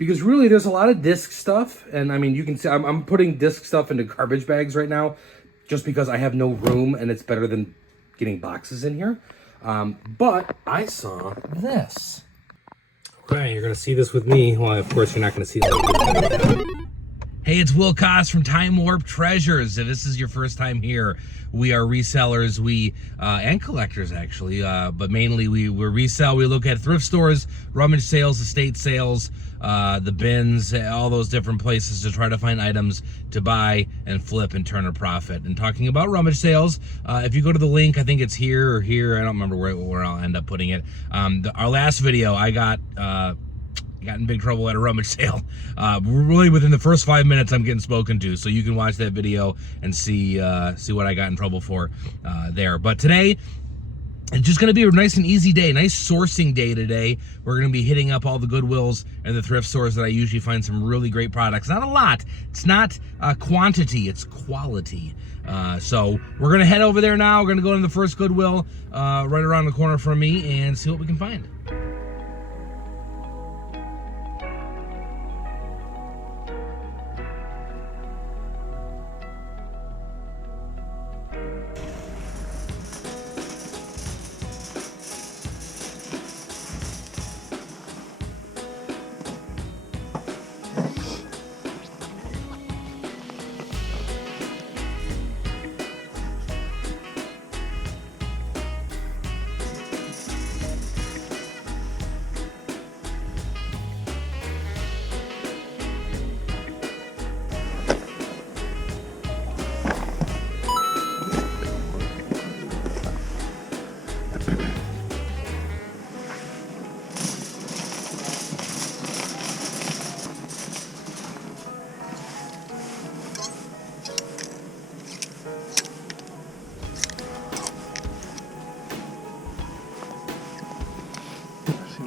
because really there's a lot of disc stuff. And I mean, you can see I'm putting disc stuff into garbage bags right now just because I have no room and it's better than getting boxes in here. But I saw this. Okay, you're going to see this with me. Well, of course, you're not going to see that. Hey, it's Will Koss from Time Warp Treasures. If this is your first time here, we are resellers, and collectors actually, but mainly we resell. We look at thrift stores, rummage sales, estate sales, the bins, all those different places to try to find items to buy and flip and turn a profit. And talking about rummage sales, if you go to the link, I think it's here or here, I don't remember where I'll end up putting it. Our last video, I got in big trouble at a rummage sale. Really within the first 5 minutes I'm getting spoken to, so you can watch that video and see what I got in trouble for there. But today it's just gonna be a nice and easy day, nice sourcing day today. We're gonna be hitting up all the Goodwills and the thrift stores that I usually find some really great products. Not a lot, it's not quantity, it's quality. So we're gonna head over there now. We're gonna go to the first Goodwill right around the corner from me and see what we can find.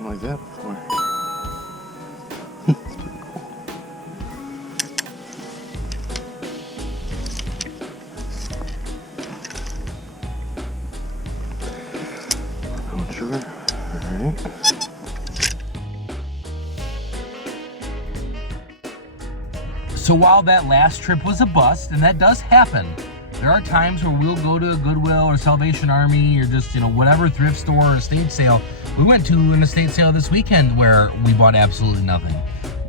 Like that before. It's pretty cool. Brown sugar. Alright. So while that last trip was a bust, and that does happen, there are times where we'll go to a Goodwill or Salvation Army or just, whatever thrift store or estate sale. We went to an estate sale this weekend where we bought absolutely nothing.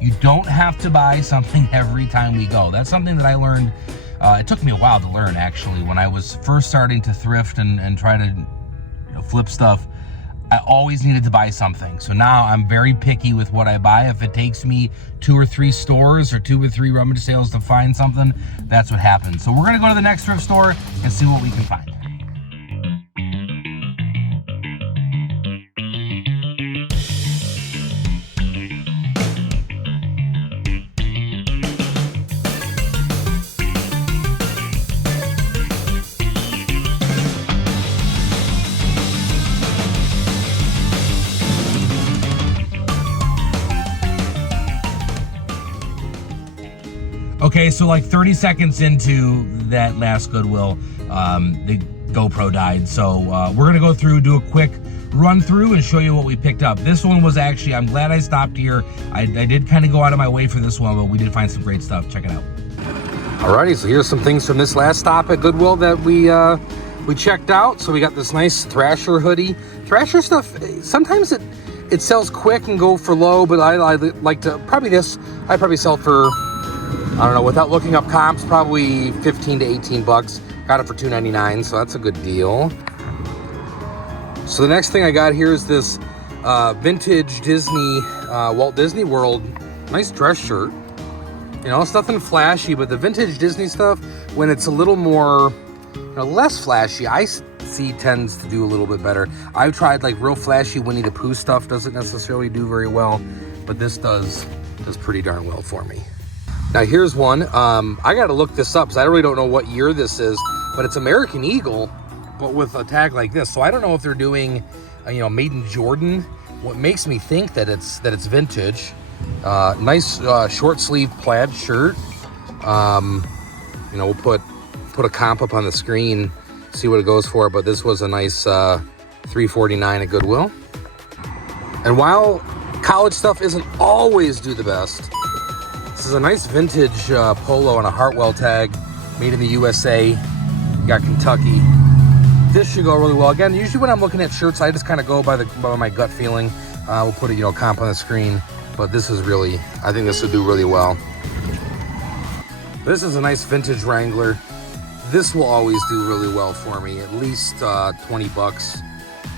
You don't have to buy something every time we go. That's something that I learned. It took me a while to learn, actually. When I was first starting to thrift and try to flip stuff, I always needed to buy something. So now I'm very picky with what I buy. If it takes me 2 or 3 stores or 2 or 3 rummage sales to find something, that's what happens. So we're gonna go to the next thrift store and see what we can find. Okay, so like 30 seconds into that last Goodwill, the GoPro died. So we're gonna go through, do a quick run through and show you what we picked up. This one was actually, I'm glad I stopped here. I did kind of go out of my way for this one, but we did find some great stuff. Check it out. Alrighty, so here's some things from this last stop at Goodwill that we checked out. So we got this nice Thrasher hoodie. Thrasher stuff, sometimes it sells quick and go for low, but I like to, I probably sell for, I don't know, without looking up comps, probably 15 to 18 bucks. Got it for $2.99, so that's a good deal. So the next thing I got here is this vintage Disney, Walt Disney World, nice dress shirt. It's nothing flashy, but the vintage Disney stuff, when it's a little more, less flashy, I see tends to do a little bit better. I've tried like real flashy Winnie the Pooh stuff, doesn't necessarily do very well, but this does pretty darn well for me. Now here's one, I gotta look this up because I really don't know what year this is, but it's American Eagle, but with a tag like this. So I don't know if they're doing, made in Jordan. What makes me think that it's vintage. Nice short sleeve plaid shirt. We'll put a comp up on the screen, see what it goes for, but this was a nice $3.49 at Goodwill. And while college stuff isn't always do the best. This is a nice vintage polo on a Hartwell tag, made in the USA. You got Kentucky. This should go really well. Again, usually when I'm looking at shirts, I just kind of go by my gut feeling. We'll put a comp on the screen, but this is really, I think this will do really well. This is a nice vintage Wrangler. This will always do really well for me. At least 20 bucks.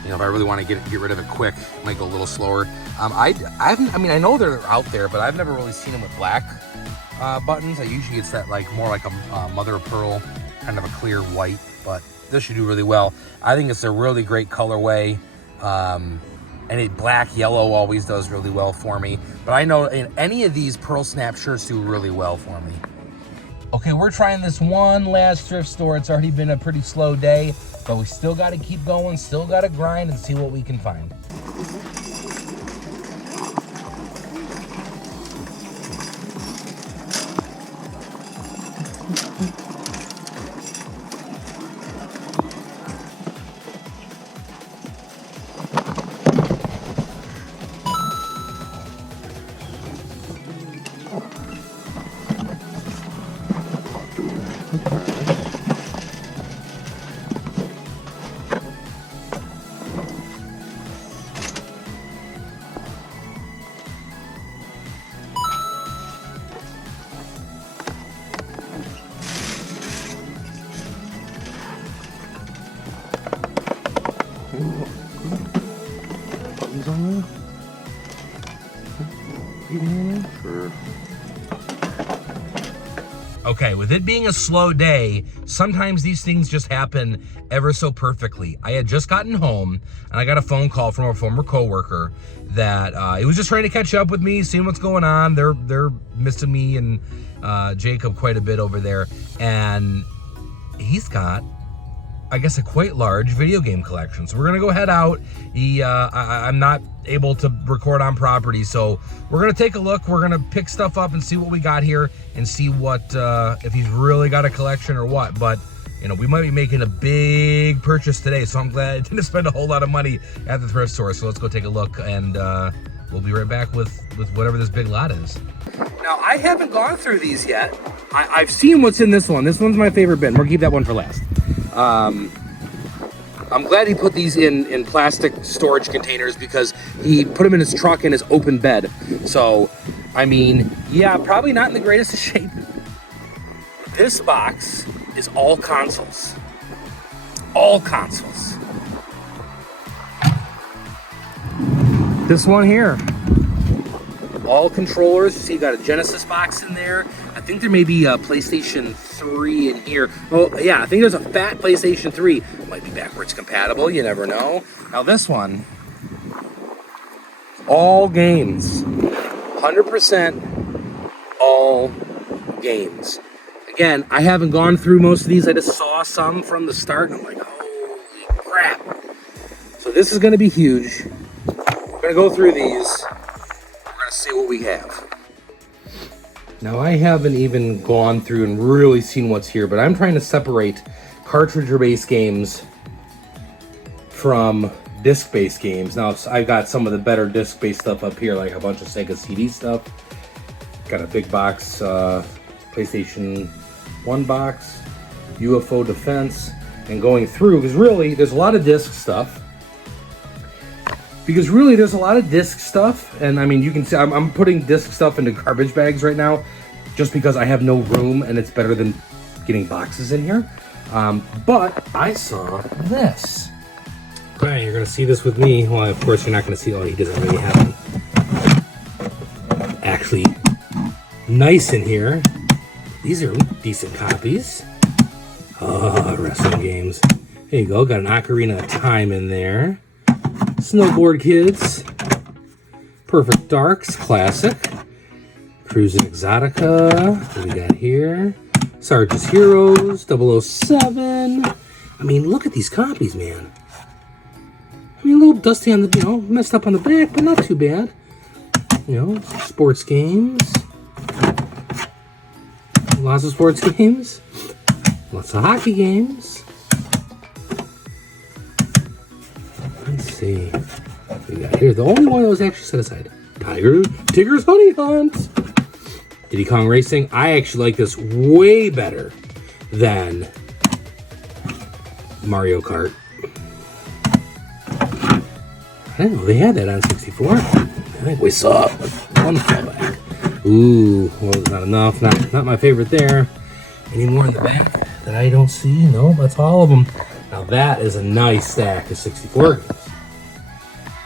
If I really want to get rid of it quick, it might go a little slower. I know they're out there, but I've never really seen them with black buttons. Usually it's that more like a mother of pearl, kind of a clear white, but this should do really well. I think it's a really great colorway. And black, yellow always does really well for me. But I know in any of these pearl snap shirts do really well for me. Okay, we're trying this one last thrift store. It's already been a pretty slow day, but we still got to keep going, still got to grind and see what we can find. Buttons on there? Sure. Okay, with it being a slow day, sometimes these things just happen ever so perfectly. I had just gotten home and I got a phone call from a former coworker that he was just trying to catch up with me, seeing what's going on. They're missing me and Jacob quite a bit over there, and he's got, I guess, a quite large video game collection. So we're gonna go head out. I'm not able to record on property, so we're gonna take a look. We're gonna pick stuff up and see what we got here and see what if he's really got a collection or what. But we might be making a big purchase today, so I'm glad I didn't spend a whole lot of money at the thrift store. So let's go take a look, and we'll be right back with whatever this big lot is. Now, I haven't gone through these yet. I've seen what's in this one. This one's my favorite bin. We'll keep that one for last. I'm glad he put these in plastic storage containers, because he put them in his truck in his open bed. So, I mean, yeah, probably not in the greatest of shape. This box is all consoles. All consoles. This one here, all controllers. You see, you got a Genesis box in there. I think there may be a PlayStation 3 in here. Oh, yeah, I think there's a fat PlayStation 3. Might be backwards compatible, you never know. Now this one, all games. 100% all games. Again, I haven't gone through most of these. I just saw some from the start, and I'm like, holy crap. So this is gonna be huge. We're gonna go through these. We're gonna see what we have. Now, I haven't even gone through and really seen what's here, but I'm trying to separate cartridge-based games from disc-based games. Now, I've got some of the better disc-based stuff up here, like a bunch of Sega CD stuff. Got a big box, PlayStation 1 box, UFO Defense, and going through, because really, there's a lot of disc stuff. And I mean, you can see I'm putting disc stuff into garbage bags right now, just because I have no room, and it's better than getting boxes in here. But I saw this. Okay, you're gonna see this with me. Well, of course you're not gonna see. Oh, he doesn't really have them actually nice in here. These are decent copies. Oh, wrestling games. There you go. Got an Ocarina of Time in there. Snowboard Kids. Perfect Darks, classic. Cruising Exotica. What do we got here? Sarge's Heroes, 007. I mean, look at these copies, man. I mean, a little dusty on the, messed up on the back, but not too bad. Sports games. Lots of sports games. Lots of hockey games. Let's see. What we got here. The only one that was actually set aside. Tigger's Honey Hunt. Diddy Kong Racing. I actually like this way better than Mario Kart. I didn't know they had that on 64. I think we saw one fallback. Ooh, well, not enough. Not my favorite there. Any more in the back that I don't see? No, that's all of them. Now that is a nice stack of 64 games.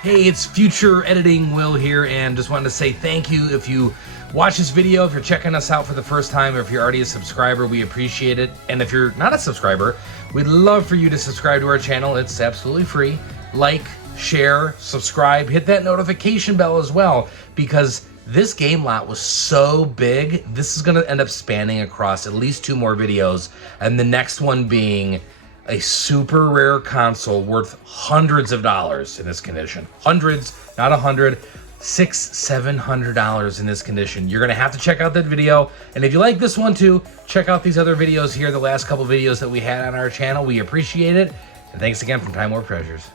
Hey, it's Future Editing Will here, and just wanted to say thank you if you watch this video, if you're checking us out for the first time, or if you're already a subscriber, we appreciate it. And if you're not a subscriber, we'd love for you to subscribe to our channel. It's absolutely free. Like, share, subscribe, hit that notification bell as well, because this game lot was so big, this is gonna end up spanning across at least 2 more videos, and the next one being a super rare console worth hundreds of dollars in this condition. Hundreds, not 100, $600-700 in this condition. You're gonna have to check out that video, and if you like this one too, check out these other videos here, the last couple videos that we had on our channel. We appreciate it, and thanks again from Time Warp Treasures.